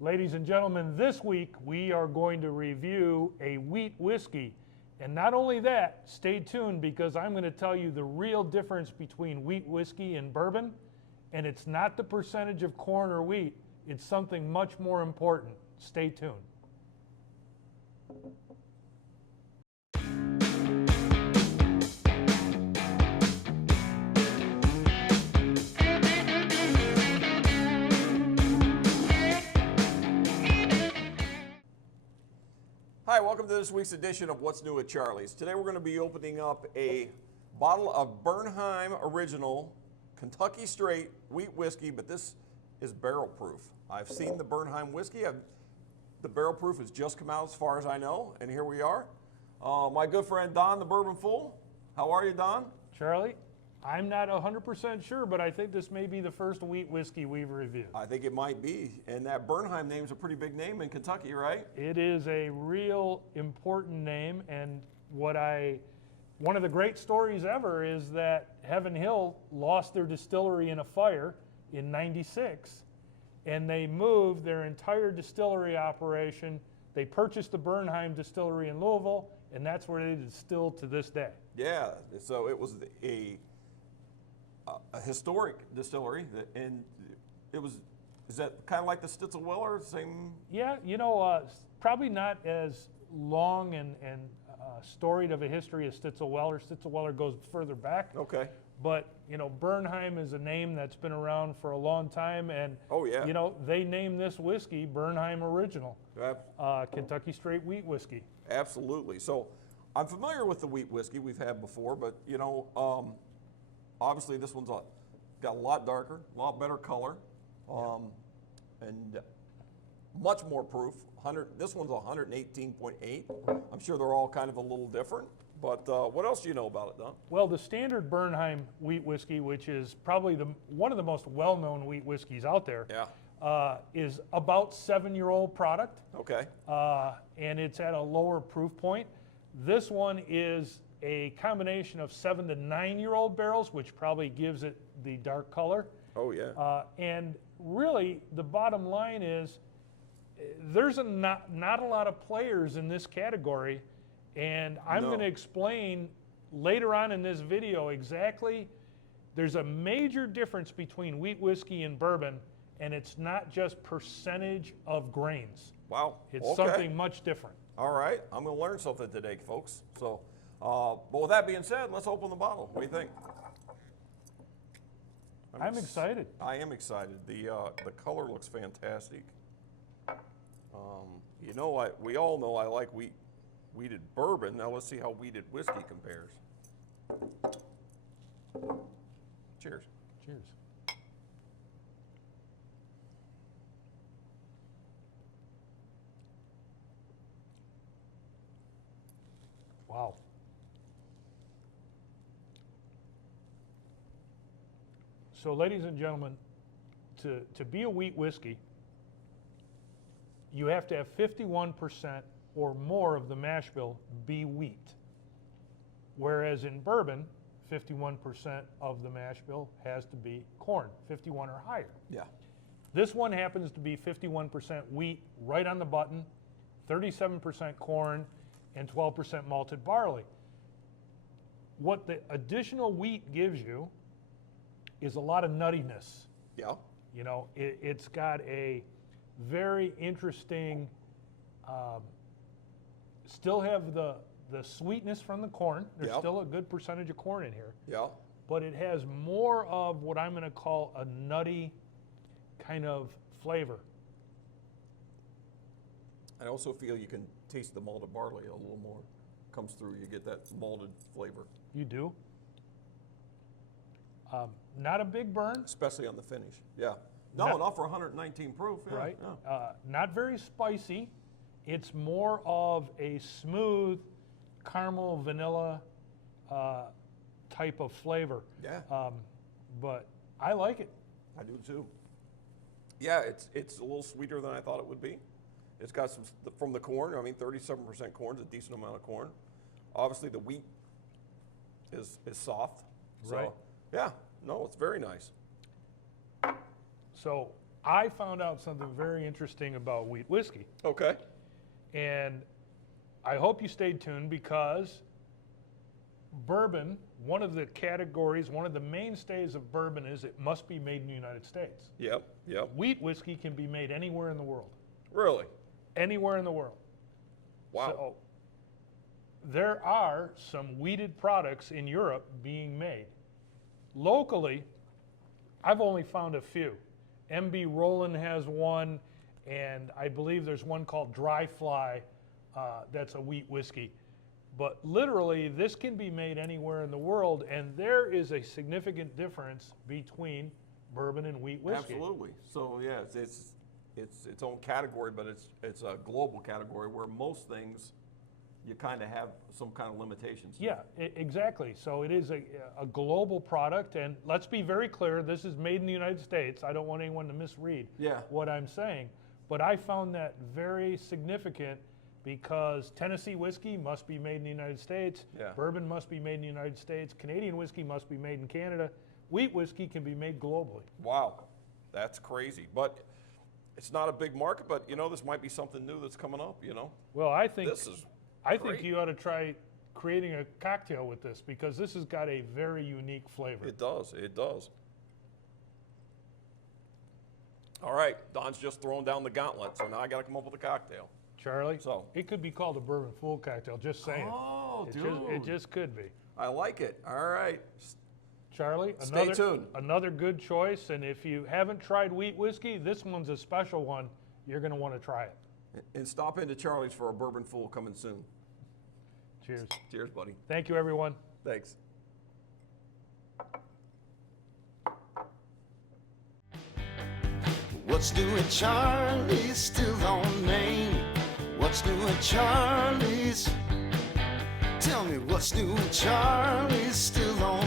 Ladies and gentlemen, this week we are going to review a wheat whiskey. And not only that, stay tuned because I'm going to tell you the real difference between wheat whiskey and bourbon. And it's not the percentage of corn or wheat, it's something much more important. Stay tuned. Hi, welcome to this week's edition of What's New at Charlie's. Today we're going to be opening up a bottle of Bernheim Original Kentucky Straight Wheat Whiskey, but this is barrel proof. I've seen the Bernheim whiskey. The barrel proof has just come out as far as I know, and here we are. My good friend Don, the Bourbon Fool. How are you, Don? Charlie, I'm not 100% sure, but I think this may be the first wheat whiskey we've reviewed. I think it might be, and that Bernheim name's a pretty big name in Kentucky, right? It is a real important name, and one of the great stories ever is that Heaven Hill lost their distillery in a fire in '96, and they moved their entire distillery operation. They purchased the Bernheim distillery in Louisville, and that's where they distill to this day. Yeah, so it was a historic distillery, and is that kind of like the Stitzel-Weller, same? Yeah, probably not as long and storied of a history as Stitzel-Weller. Stitzel-Weller goes further back. Okay. But, Bernheim is a name that's been around for a long time, and, oh, yeah. They named this whiskey Bernheim Original, Kentucky Straight Wheat Whiskey. Absolutely. So I'm familiar with the wheat whiskey we've had before, but, obviously this one's got a lot darker, a lot better color, and much more proof. This one's 118.8. I'm sure they're all kind of a little different, but what else do you know about it, Don? Well, the standard Bernheim wheat whiskey, which is probably one of the most well-known wheat whiskeys out there, is about 7-year-old product. Okay. And it's at a lower proof point. This one is a combination of 7 to 9-year-old barrels, which probably gives it the dark color. Oh, yeah. And really, the bottom line is there's not a lot of players in this category, and I'm going to explain later on in this video exactly. There's a major difference between wheat whiskey and bourbon, and it's not just percentage of grains. Wow. It's something much different. All right. I'm going to learn something today, folks. So, but with that being said, let's open the bottle. What do you think? I'm excited. I am excited. The color looks fantastic. We all know I like wheated bourbon. Now let's see how wheated whiskey compares. Cheers. Cheers. Wow. So, ladies and gentlemen, to be a wheat whiskey, you have to have 51% or more of the mash bill be wheat. Whereas in bourbon, 51% of the mash bill has to be corn, 51 or higher. Yeah. This one happens to be 51% wheat right on the button, 37% corn, and 12% malted barley. What the additional wheat gives you is a lot of nuttiness. Yeah. It's got a very interesting, still have the sweetness from the corn. There's still a good percentage of corn in here. Yeah. But it has more of what I'm going to call a nutty kind of flavor. I also feel you can taste the malted barley a little more. Comes through, you get that malted flavor. You do. Not a big burn. Especially on the finish, yeah. No, not for 119 proof. Yeah, right. Yeah. Not very spicy. It's more of a smooth caramel vanilla type of flavor. Yeah. But I like it. I do too. Yeah, it's a little sweeter than I thought it would be. It's got some from the corn. I mean, 37% corn is a decent amount of corn. Obviously, the wheat is soft. Right. So, yeah, no, it's very nice. So I found out something very interesting about wheat whiskey. Okay. And I hope you stayed tuned because bourbon, one of the categories, one of the mainstays of bourbon is it must be made in the United States. Yep, yep. Wheat whiskey can be made anywhere in the world. Really? Anywhere in the world. Wow. So there are some wheated products in Europe being made. Locally, I've only found a few. MB Roland has one, and I believe there's one called Dry Fly that's a wheat whiskey. But literally, this can be made anywhere in the world, and there is a significant difference between bourbon and wheat whiskey. Absolutely. So yeah, it's its own category, but it's a global category where most things you kind of have some kind of limitations. Yeah, exactly. So it is a global product, and let's be very clear, this is made in the United States. I don't want anyone to misread what I'm saying, but I found that very significant because Tennessee whiskey must be made in the United States, bourbon must be made in the United States, Canadian whiskey must be made in Canada, wheat whiskey can be made globally. Wow, that's crazy. But it's not a big market, but you know, this might be something new that's coming up, you know? Well, I think This is I great. think you ought to try creating a cocktail with this because this has got a very unique flavor. It does, it does. All right, Don's just throwing down the gauntlet, so now I got to come up with a cocktail. Charlie, So- it could be called a bourbon fool cocktail, just saying. Oh, It just could be. I like it. All right. Charlie, Stay tuned. another good choice, and if you haven't tried wheat whiskey, this one's a special one. You're going to want to try it. And stop into Charlie's for a bourbon fool coming soon. Cheers. Cheers, buddy. Thank you, everyone. Thanks. What's new at Charlie's? Still on Main. What's new at Charlie's? Tell me what's new at Charlie's? Still on